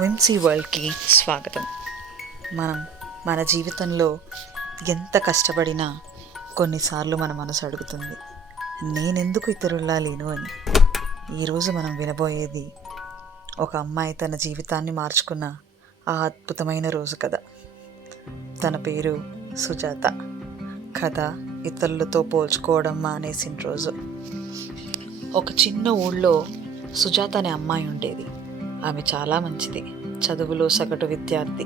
విమ్సీ వరల్డ్కి స్వాగతం. మన జీవితంలో ఎంత కష్టపడినా కొన్నిసార్లు మన మనసు అడుగుతుంది, నేనెందుకు ఇతరుల్లా లేను అని. ఈరోజు మనం వినబోయేది ఒక అమ్మాయి తన జీవితాన్ని మార్చుకున్న ఆ అద్భుతమైన రోజు కథ. తన పేరు సుజాత. కథ ఇతరులతో పోల్చుకోవడం మానేసిన రోజు. ఒక చిన్న ఊళ్ళో సుజాత అనే అమ్మాయి ఉండేది. ఆమె చాలా మంచిది, చదువులో సగటు విద్యార్థి,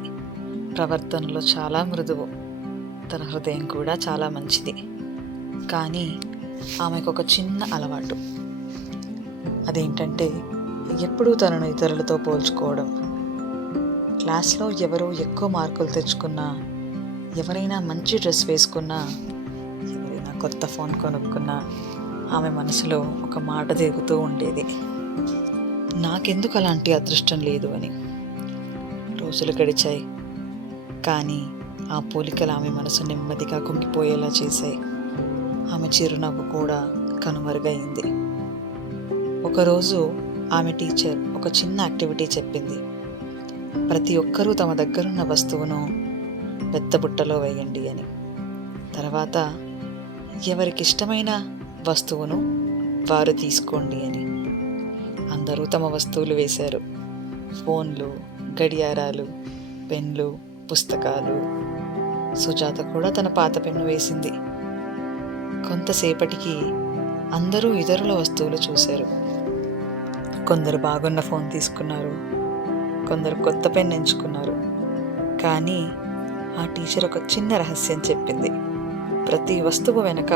ప్రవర్తనలో చాలా మృదువు, తన హృదయం కూడా చాలా మంచిది. కానీ ఆమెకు ఒక చిన్న అలవాటు. అదేంటంటే ఎప్పుడూ తనను ఇతరులతో పోల్చుకోవడం. క్లాస్లో ఎవరో ఎక్కువ మార్కులు తెచ్చుకున్నా, ఎవరైనా మంచి డ్రెస్ వేసుకున్నా, ఎవరైనా కొత్త ఫోన్ కొనుక్కున్నా ఆమె మనసులో ఒక మాట తిరుగుతూ ఉండేది, నాకెందుకు అలాంటి అదృష్టం లేదు అని. రోజులు గడిచాయి, కానీ ఆ పోలికలు ఆమె మనసు నెమ్మదిగా కుంగిపోయేలా చేశాయి. ఆమె చిరునవ్వు కూడా కనుమరుగైంది. ఒకరోజు ఆమె టీచర్ ఒక చిన్న యాక్టివిటీ చెప్పింది. ప్రతి ఒక్కరూ తమ దగ్గరున్న వస్తువును పెద్ద బుట్టలో వేయండి అని. తర్వాత ఎవరికి ఇష్టమైన వస్తువును వారు తీసుకోండి అని. అందరూ తమ వస్తువులు వేశారు. ఫోన్లు, గడియారాలు, పెన్లు, పుస్తకాలు. సుజాత కూడా తన పాత పెన్ను వేసింది. కొంతసేపటికి అందరూ ఇతరుల వస్తువులు చూశారు. కొందరు బాగున్న ఫోన్ తీసుకున్నారు, కొందరు కొత్త పెన్ ఎంచుకున్నారు. కానీ ఆ టీచర్ ఒక చిన్న రహస్యం చెప్పింది. ప్రతి వస్తువు వెనక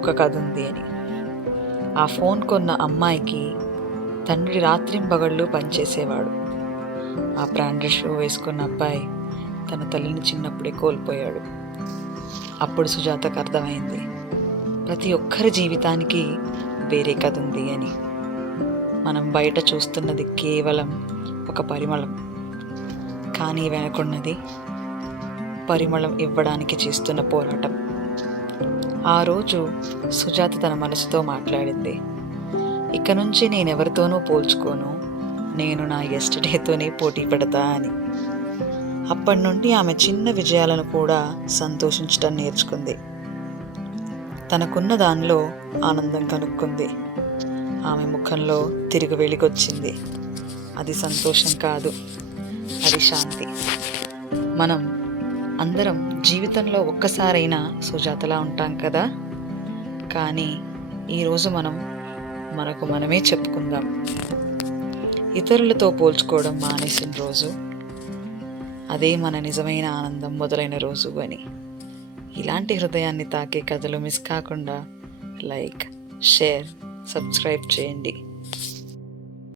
ఒక కథ ఉంది అని. ఆ ఫోన్ కొన్న అమ్మాయికి తండ్రి రాత్రింబగళ్ళు పనిచేసేవాడు. ఆ బ్రాండెడ్ షూ వేసుకున్న అబ్బాయి తన తల్లిని చిన్నప్పుడే కోల్పోయాడు. అప్పుడు సుజాతకు అర్థమైంది, ప్రతి ఒక్కరి జీవితానికి వేరే కథ ఉంది అని. మనం బయట చూస్తున్నది కేవలం ఒక పరిమళం, కానీ వెనకున్నది పరిమళం ఇవ్వడానికి చేస్తున్న పోరాటం. ఆ రోజు సుజాత తన మనసుతో మాట్లాడింది, ఇక నుంచి నేనెవరితోనూ పోల్చుకోను, నేను నా ఎస్టర్డేతోనే పోటీ పడతా అని. అప్పటి నుండి ఆమె చిన్న విజయాలను కూడా సంతోషించడం నేర్చుకుంది. తనకున్న దానిలో ఆనందం కనుక్కుంది. ఆమె ముఖంలో తిరిగి వెలిగొచ్చింది. అది సంతోషం కాదు, అది శాంతి. మనం అందరం జీవితంలో ఒక్కసారైనా సుజాతలా ఉంటాం కదా. కానీ ఈరోజు మనకు మనమే చెప్పుకుందాం, ఇతరులతో పోల్చుకోవడం మానేసిన రోజు, అదే మన నిజమైన ఆనందం మొదలైన రోజు అని. ఇలాంటి హృదయాన్ని తాకే కథలు మిస్ కాకుండా లైక్, షేర్, సబ్స్క్రైబ్ చేయండి.